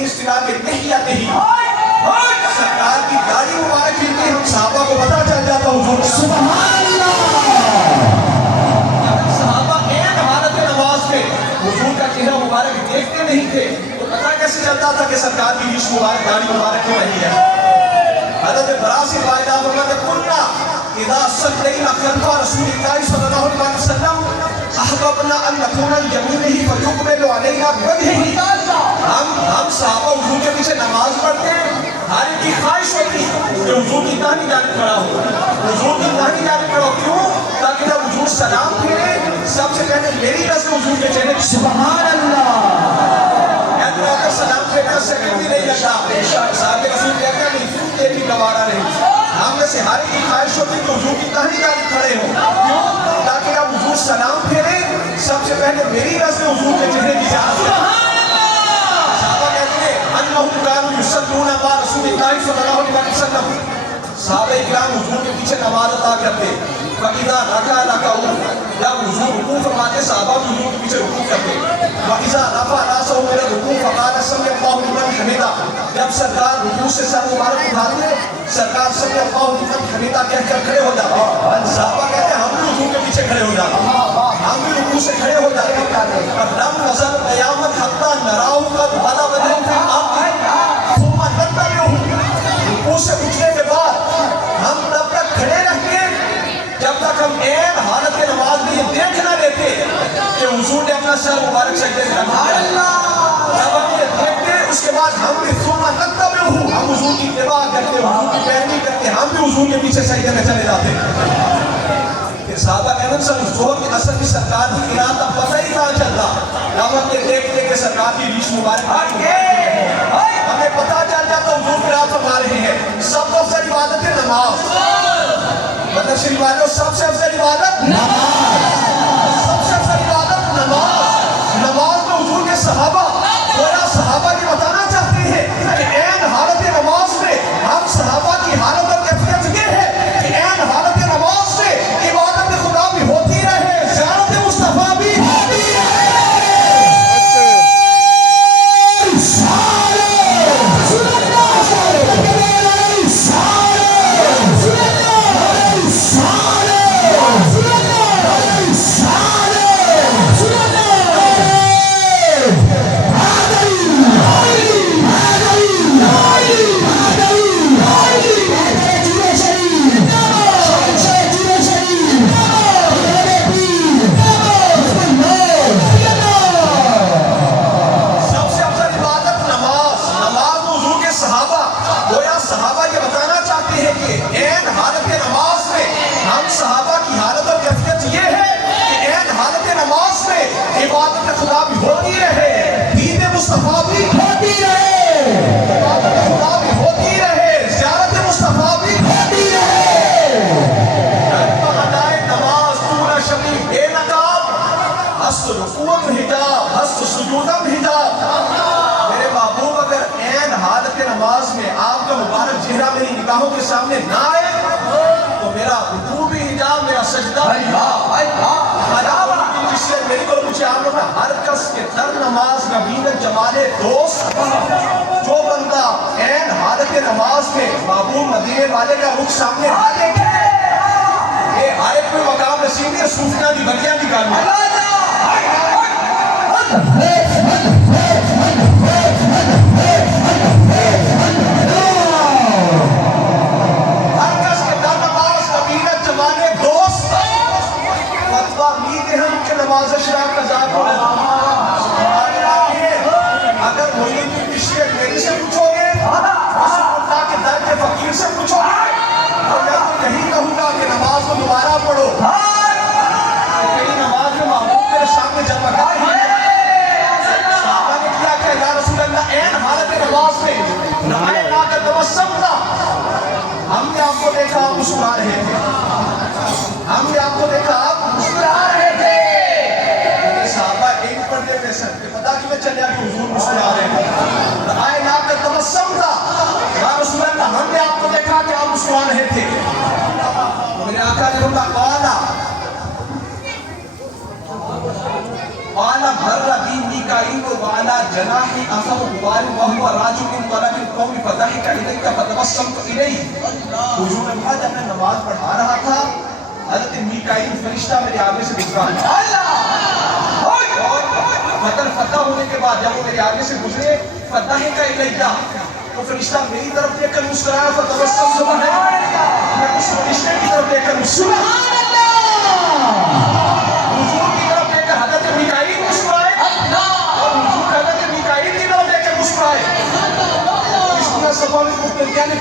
انسلاک لحیتہ ہی سرکار کی داڑھی مبارک ہلتی ہم صحابہ کو پتہ چل جاتا حضور سبحان اللہ. اگر صحابہ ایک حالت نماز میں حضور کا چہرہ مبارک دیکھتے نہیں تھے تو پتہ کیسے چلتا تھا کہ سرکار کی ریش مبارک داڑھی مبارک ہو رہی ہے. حضرت براء سے روایت فرماتے ہیں کنا اذا صلینا خلف رسول اللہ صلی اللہ علیہ وسلم احببنا ان نكون اليمینہ فیقبل علینا بوجہہ. ہم صحابہ حضور کے پیچھے نماز پڑھتے ہیں ہر ایک کی خواہش ہوتی کہ حضور کی داہنی جانب کھڑا ہو, حضور کی داہنی جانب کھڑا ہو. کیوں؟ تاکہ جب حضور سلام پھیرے سب سے پہلے میری نظر حضور کے چہرے. سبحان اللہ. اگر سلام پھیرنا سیکنڈ بھی نہیں لگا صاحب رسول کہتے ہیں نہیں یہ بھی گوارا نہیں. ہم میں سے ہر ایک کی خواہش ہوتی کہ حضور کی داہنی جانب کھڑے ہوں. کیوں؟ تاکہ جب حضور سلام پھیرے سب سے پہلے میری نظر حضور کے چہرے کی جانب سے. صحابہ کہتے ہیں انہم کانوا یصلون مع رسول اللہ صلی اللہ علیہ وسلم. صحابہ اکرام حضور کے پیچھے نماز ادا کرتے. فَإِذَا رَكَعَ رَكَعُوا جب حضور رکوع فرماتے صحابہ بھی حضور کے پیچھے رکوع کرتے. وَإِذَا رَفَعَ رَأْسَهُ مِنَ الرُّكُوعِ فَقَالَ سَمِعَ اللَّهُ لِمَنْ حَمِدَهُ. جب سرکار رکوع سے سر مبارک اٹھاتے سرکار سمع اللہ لمن حمیدہ کہہ کر کھڑے ہو جاتے. صحابہ کہتے ہیں ہم بھی حضور کے پیچھے کھڑے ہو جاتے, ہم بھی رکوع سے کھڑے ہو جاتے. فَلَمْ نَزَلْ قِيَامًا حَتَّى نَرَاهُ قَدْ غَلَا وَجْهُهُ فِي الْأَرْضِ ثُمَّ نَتَّبِعُهُ. رکوع سے اٹھنے کے بعد ہم تب تک کھڑے رہیں گے جب تک ہم ایک حالت نماز میں یہ دیکھ نہ لیتے کہ حضور نے اپنا سر مبارک سجدے میں رکھ دیا. جب ہم یہ دیکھتے اس کے بعد ہم بھی ثم نتبعہ ہم حضور کی اتباع کرتے, حضور کی پیروی کرتے, ہم بھی حضور کے پیچھے سجدے میں چلے جاتے. صحابہ کہتے ہیں ظہر کے اثر کی سرکار کی قرآن کا پتہ ہی نہ چلتا. جب ہم یہ دیکھتے کہ سرکار کی ریش مبارک ہمیں پتہ چل جاتا حضور قرآن فرما رہے ہیں. سب سے افضل عبادت ہے نماز. مطلب شریف والے سب سے افضل عبادت نماز. سب سے افضل عبادت نماز. نماز میں حضور کے صحابہ گویا صحابہ یہ بتانا چاہتے ہیں کہ این حالت نماز میں ہم صحابہ کی حالت اور کیفیت یہ ہے کہ این حالت نماز میں عبادت خدا بھی ہوتی رہے, زیارت مصطفیٰ بھی ہوتی رہے. نماز میں آپ کا مبارک چہرہ میری نگاہوں کے سامنے نہ آئے تو میرا رکوع بھی حجاب, میرا سجدہ بھی حجاب. اس لیے میری کو پوچھے آپ لوگ ہر کس کے در نماز نبی جمال دوست. جو بندہ این حالت نماز میں محبوب مدینے والے کا رخ سامنے نہ دیکھے یہ ہر ایک کوئی مقام نصیب ہے صوفیاں دی بندیاں دی گل میں. نماز شراب کا ذات اگر محیط عشق میری سے پوچھو گے رسول اللہ کے در کے فقیر سے پوچھو گے اور میں تو یہی کہوں گا کہ نماز کو دوبارہ پڑھو. میری نماز میں محبوب تیرے سامنے جمع کر صحابہ نے کیا کہ یا رسول اللہ این حالت نماز میں رائے لا کر تبسم تھا. ہم نے آپ کو دیکھا آپ مسکرا رہے تھے, ہم نے آپ کو دیکھا آپ مسکرا رہے تھے. پتا کہ میں چلے کہ حضور مسکرا رہے ہیں. رائے لا کر تبسم تھا یا رسول اللہ ہم نے آپ کو دیکھا کہ آپ مسکرا رہے تھے. میرے آقا نے کہا قال مر بی میکائیل وعلی جناح اثر غبار وهو راجع من طلب القوم فضحك اليك فتبسمت اليه. حضور نے کہا جب میں نماز پڑھا رہا تھا حضرت میکائیل فرشتہ میرے آگے سے گزرا اور مطلب فتح ہونے کے بعد جب وہ میرے آگے سے گزرے فضحك اليك تو فرشتہ میری طرف دیکھ کر مسکرایا فتبسمت میں اس فرشتے کی طرف دیکھ کر مسکرایا حضور کی طرف دیکھ کر حضرت میکائیل مسکرائے اور حضور حضرت میکائیل کی طرف دیکھ کر مسکرائے. اس طرح صفا میں مختلفیاں نے